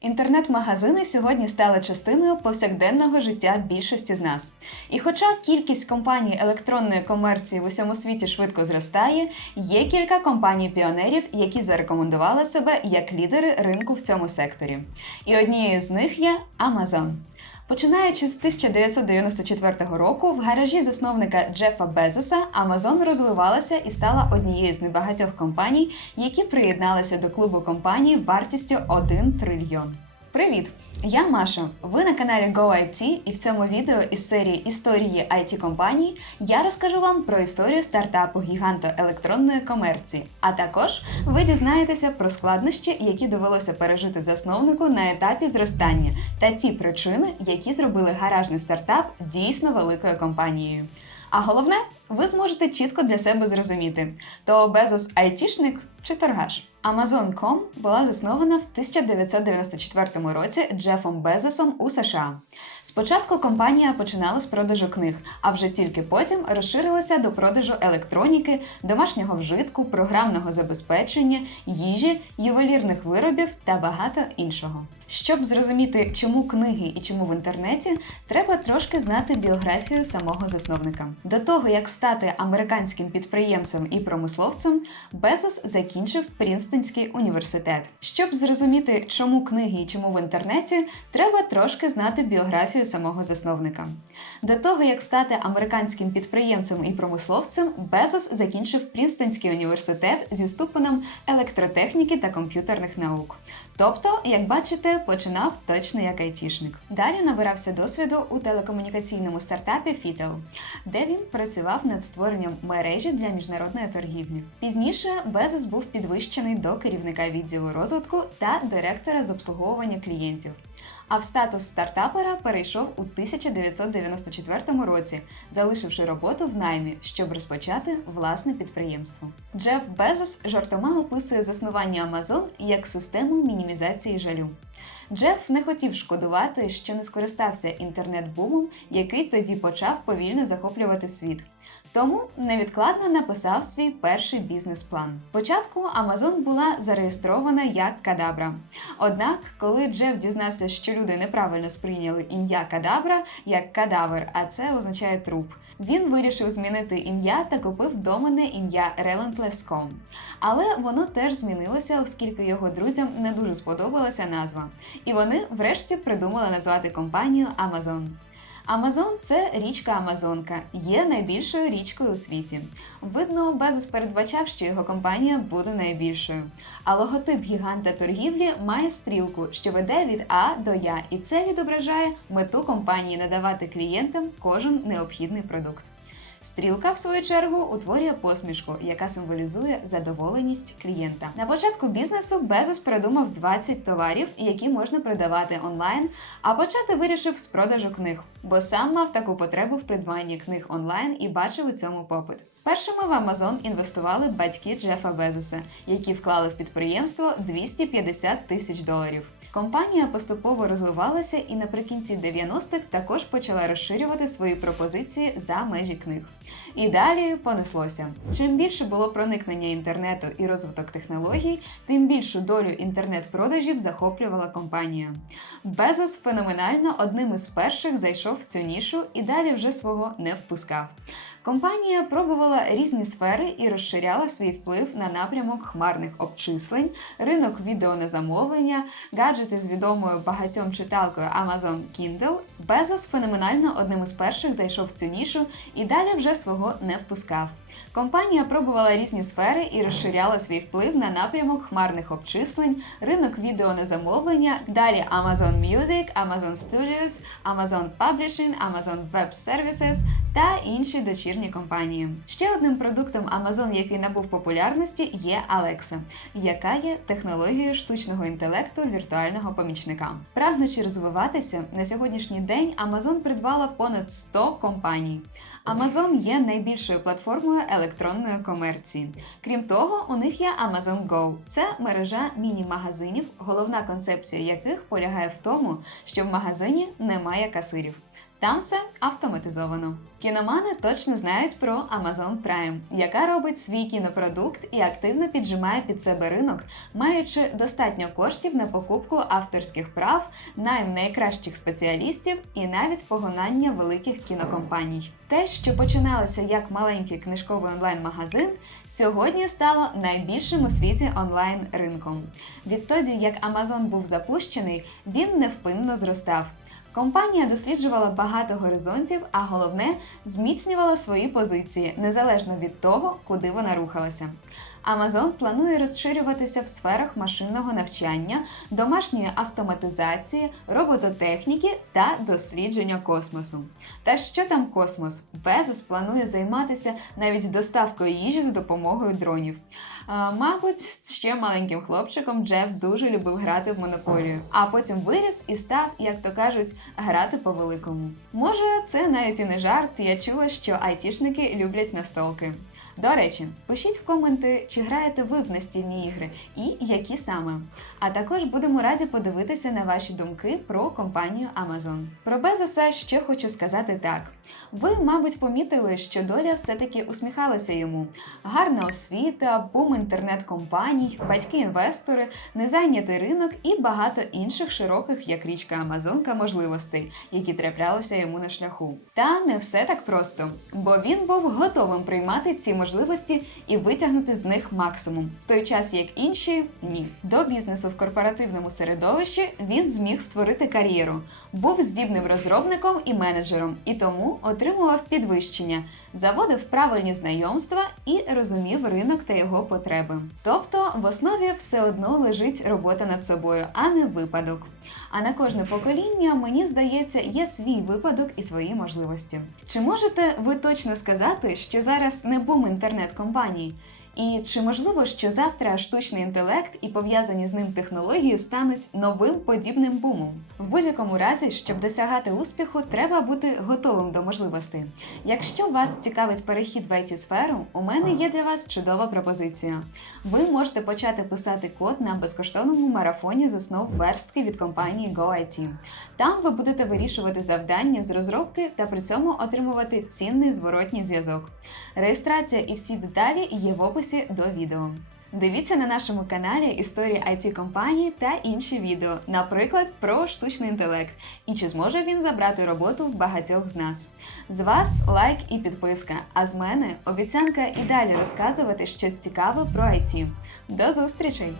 Інтернет-магазини сьогодні стали частиною повсякденного життя більшості з нас. І хоча кількість компаній електронної комерції в усьому світі швидко зростає, є кілька компаній-піонерів, які зарекомендували себе як лідери ринку в цьому секторі. І однією з них є Amazon. Починаючи з 1994 року, в гаражі засновника Джефа Безоса Amazon розвивалася і стала однією з небагатьох компаній, які приєдналися до клубу компаній вартістю 1 трильйон. Привіт! Я Маша. Ви на каналі GoIT і в цьому відео із серії Історії it компаній я розкажу вам про історію стартапу гіганту електронної комерції, а також ви дізнаєтеся про складнощі, які довелося пережити засновнику на етапі зростання, та ті причини, які зробили гаражний стартап дійсно великою компанією. А головне, ви зможете чітко для себе зрозуміти, то Безос айтішник чи торгаш. Amazon.com була заснована в 1994 році Джефом Безосом у США. Спочатку компанія починала з продажу книг, а вже тільки потім розширилася до продажу електроніки, домашнього вжитку, програмного забезпечення, їжі, ювелірних виробів та багато іншого. Щоб зрозуміти, чому книги і чому в інтернеті, треба трошки знати біографію самого засновника. До того як стати американським підприємцем і промисловцем, Безос закінчив Прінстонський університет. Щоб зрозуміти, чому книги і чому в інтернеті, треба трошки знати біографію самого засновника. До того як стати американським підприємцем і промисловцем, Безос закінчив Прінстонський університет зі ступенем електротехніки та комп'ютерних наук. Тобто, як бачите, починав точно як айтішник. Далі набирався досвіду у телекомунікаційному стартапі Fitel, де він працював над створенням мережі для міжнародної торгівлі. Пізніше Безос був підвищений до керівника відділу розвитку та директора з обслуговування клієнтів. А в статус стартапера перейшов у 1994 році, залишивши роботу в наймі, щоб розпочати власне підприємство. Джеф Безос жартома описує заснування Amazon як систему мінімізації жалю. Джеф не хотів шкодувати, що не скористався інтернет-бумом, який тоді почав повільно захоплювати світ. Тому невідкладно написав свій перший бізнес-план. Спочатку Amazon була зареєстрована як Кадабра. Однак, коли Джеф дізнався, що люди неправильно сприйняли ім'я Кадабра як кадавр, а це означає труп, він вирішив змінити ім'я та купив доменне ім'я Relentless.com. Але воно теж змінилося, оскільки його друзям не дуже сподобалася назва. І вони врешті придумали назвати компанію Amazon. Амазон це річка Амазонка, є найбільшою річкою у світі. Видно, Безос передбачав, що його компанія буде найбільшою. А логотип гіганта торгівлі має стрілку, що веде від А до Я, і це відображає мету компанії надавати клієнтам кожен необхідний продукт. Стрілка, в свою чергу, утворює посмішку, яка символізує задоволеність клієнта. На початку бізнесу Безос придумав 20 товарів, які можна продавати онлайн, а почати вирішив з продажу книг, бо сам мав таку потребу в придбанні книг онлайн і бачив у цьому попит. Першими в Amazon інвестували батьки Джефа Безоса, які вклали в підприємство 250 тисяч доларів. Компанія поступово розвивалася і наприкінці 90-х також почала розширювати свої пропозиції за межі книг. І далі понеслося. Чим більше було проникнення інтернету і розвиток технологій, тим більшу долю інтернет-продажів захоплювала компанія. Безос феноменально одним із перших зайшов в цю нішу і далі вже свого не впускав. Компанія пробувала різні сфери і розширяла свій вплив на напрямок хмарних обчислень, ринок відео на замовлення, гаджети з відомою багатьом читалкою Amazon Kindle. Безос феноменально одним із перших зайшов в цю нішу і далі вже свого не впускав. Компанія пробувала різні сфери і розширяла свій вплив на напрямок хмарних обчислень, ринок відео на замовлення, далі Amazon Music, Amazon Studios, Amazon Publishing, Amazon Web Services та інші дочірні компанії. Ще одним продуктом Amazon, який набув популярності, є Alexa, яка є технологією штучного інтелекту віртуального помічника. Прагнучи розвиватися, на сьогоднішній день Amazon придбала понад 100 компаній. Amazon є найбільшою платформою електронної комерції. Крім того, у них є Amazon Go. Це мережа міні-магазинів, головна концепція яких полягає в тому, що в магазині немає касирів. Там все автоматизовано. Кіномани точно знають про Amazon Prime, яка робить свій кінопродукт і активно піджимає під себе ринок, маючи достатньо коштів на покупку авторських прав, найм найкращих спеціалістів і навіть погонання великих кінокомпаній. Те, що починалося як маленький книжковий онлайн-магазин, сьогодні стало найбільшим у світі онлайн ринком. Відтоді, як Amazon був запущений, він невпинно зростав. Компанія досліджувала багато горизонтів, а головне зміцнювала свої позиції незалежно від того, куди вона рухалася. Amazon планує розширюватися в сферах машинного навчання, домашньої автоматизації, робототехніки та дослідження космосу. Та що там космос? Безос планує займатися навіть доставкою їжі за допомогою дронів. А, мабуть, ще маленьким хлопчиком Джеф дуже любив грати в монополію, а потім виріс і став, як то кажуть, грати по великому. Може, це навіть і не жарт. Я чула, що айтішники люблять настолки. До речі, пишіть в коменти, чи граєте ви в настільні ігри і які саме. А також будемо раді подивитися на ваші думки про компанію Amazon. Про Безоса ще хочу сказати так: ви, мабуть, помітили, що доля все-таки усміхалася йому. Гарна освіта, бум інтернет-компаній, батьки-інвестори, незайнятий ринок і багато інших широких, як річка Амазонка, можливостей, які траплялися йому на шляху. Та не все так просто, бо він був готовим приймати ці можливості і витягнути з них максимум, в той час як інші ні. До бізнесу в корпоративному середовищі він зміг створити кар'єру, був здібним розробником і менеджером, і тому отримував підвищення, заводив правильні знайомства і розумів ринок та його потреби. Тобто в основі все одно лежить робота над собою, а не випадок. А на кожне покоління, мені здається, є свій випадок і свої можливості. Чи можете ви точно сказати, що зараз не бум інтернет-компаній? І чи можливо, що завтра штучний інтелект і пов'язані з ним технології стануть новим подібним бумом? В будь-якому разі, щоб досягати успіху, треба бути готовим до можливостей. Якщо вас цікавить перехід в it сферу у мене є для вас чудова пропозиція. Ви можете почати писати код на безкоштовному марафоні з основ верстки від компанії GoIT. Там ви будете вирішувати завдання з розробки та при цьому отримувати цінний зворотній зв'язок. Реєстрація і всі деталі є в описі до відео. Дивіться на нашому каналі історії it компаній та інші відео, наприклад, про штучний інтелект і чи зможе він забрати роботу в багатьох з нас. З вас лайк і підписка. А з мене обіцянка і далі розказувати щось цікаве про IT. До зустрічей!